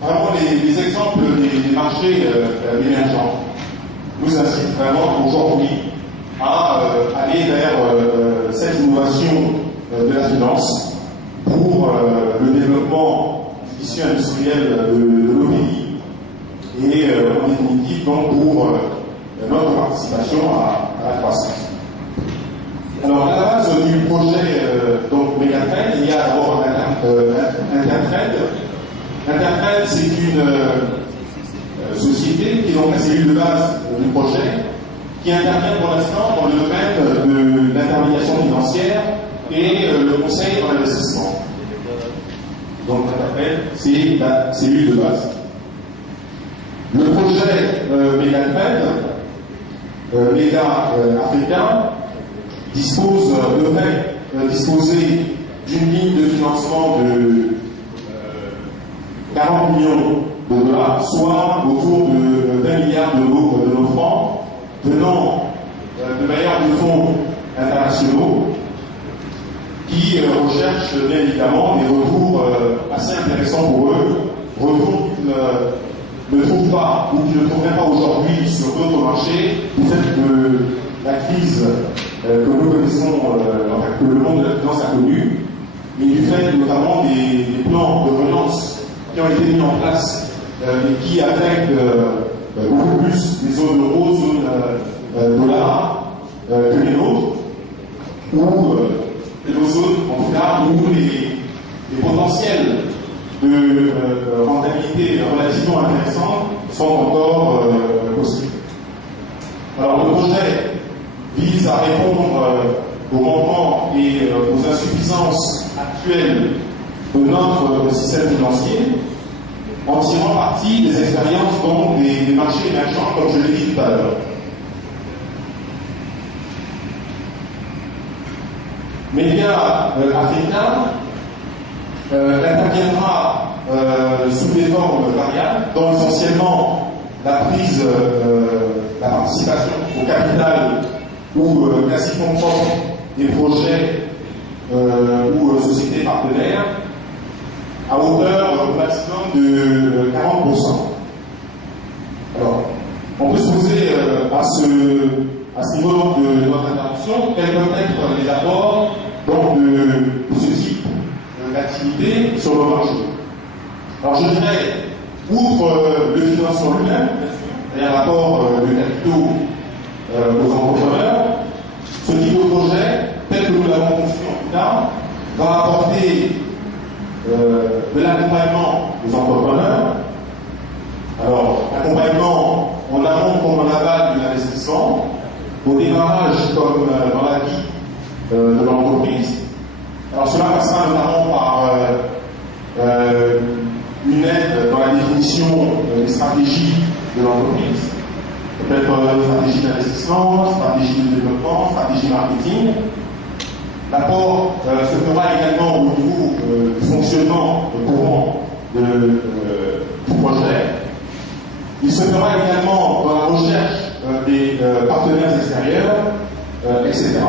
vraiment les exemples des marchés émergents nous incitent vraiment aujourd'hui à aller vers cette innovation de la finance pour le développement du tissu industriel de nos pays et en définitive donc pour notre participation à la croissance. Alors à la base du projet donc Megatrend, il y a d'abord Intertrend. Intertrend, c'est une société qui est donc la cellule de base du projet, qui intervient pour l'instant dans le domaine de l'intermédiation financière et le conseil en investissement. Donc Intertrend, c'est la cellule de base. Le projet Megatrend, méga africain, devrait disposer d'une ligne de financement de 40 millions de dollars, soit autour de 20 milliards de nos francs, venant de bailleurs de fonds internationaux qui recherchent bien évidemment des retours assez intéressants pour eux, retours qu'ils ne trouvent pas ou qu'ils ne trouveraient pas aujourd'hui sur d'autres marchés du fait de la crise que nous connaissons, que le monde de la finance a connu, et du fait notamment des plans de relance qui ont été mis en place et qui affectent beaucoup plus les zones euro, zones dollars que les nôtres, ou nos zones en tout cas où les potentiels de rentabilité relativement intéressants sont encore possibles. Alors le projet vise à répondre aux manquements et aux insuffisances actuelles de notre système financier en tirant parti des expériences donc, des marchés émergents, comme je l'ai dit tout à l'heure. Média africain interviendra sous des formes variables, dont essentiellement la prise, la participation au capital ou quasi-fonds propres des projets ou sociétés partenaires à hauteur au maximum de 40%. Alors, on peut se poser à ce niveau de notre intervention quels peuvent être les apports donc, de ce type d'activité sur le marché. Alors je dirais, outre le financement lui-même, et un rapport de capitaux aux entrepreneurs, ce type de projet, tel que nous l'avons conçu en tout cas, va apporter de l'accompagnement aux entrepreneurs. Alors, accompagnement en amont comme en aval de l'investissement, au démarrage comme dans la vie de l'entreprise. Alors cela passera notamment par une aide dans la définition des stratégies de l'entreprise, peut-être stratégie d'investissement, stratégie de développement, stratégie marketing. L'apport se fera également au niveau du fonctionnement courant du projet. Il se fera également dans la recherche des partenaires extérieurs, etc.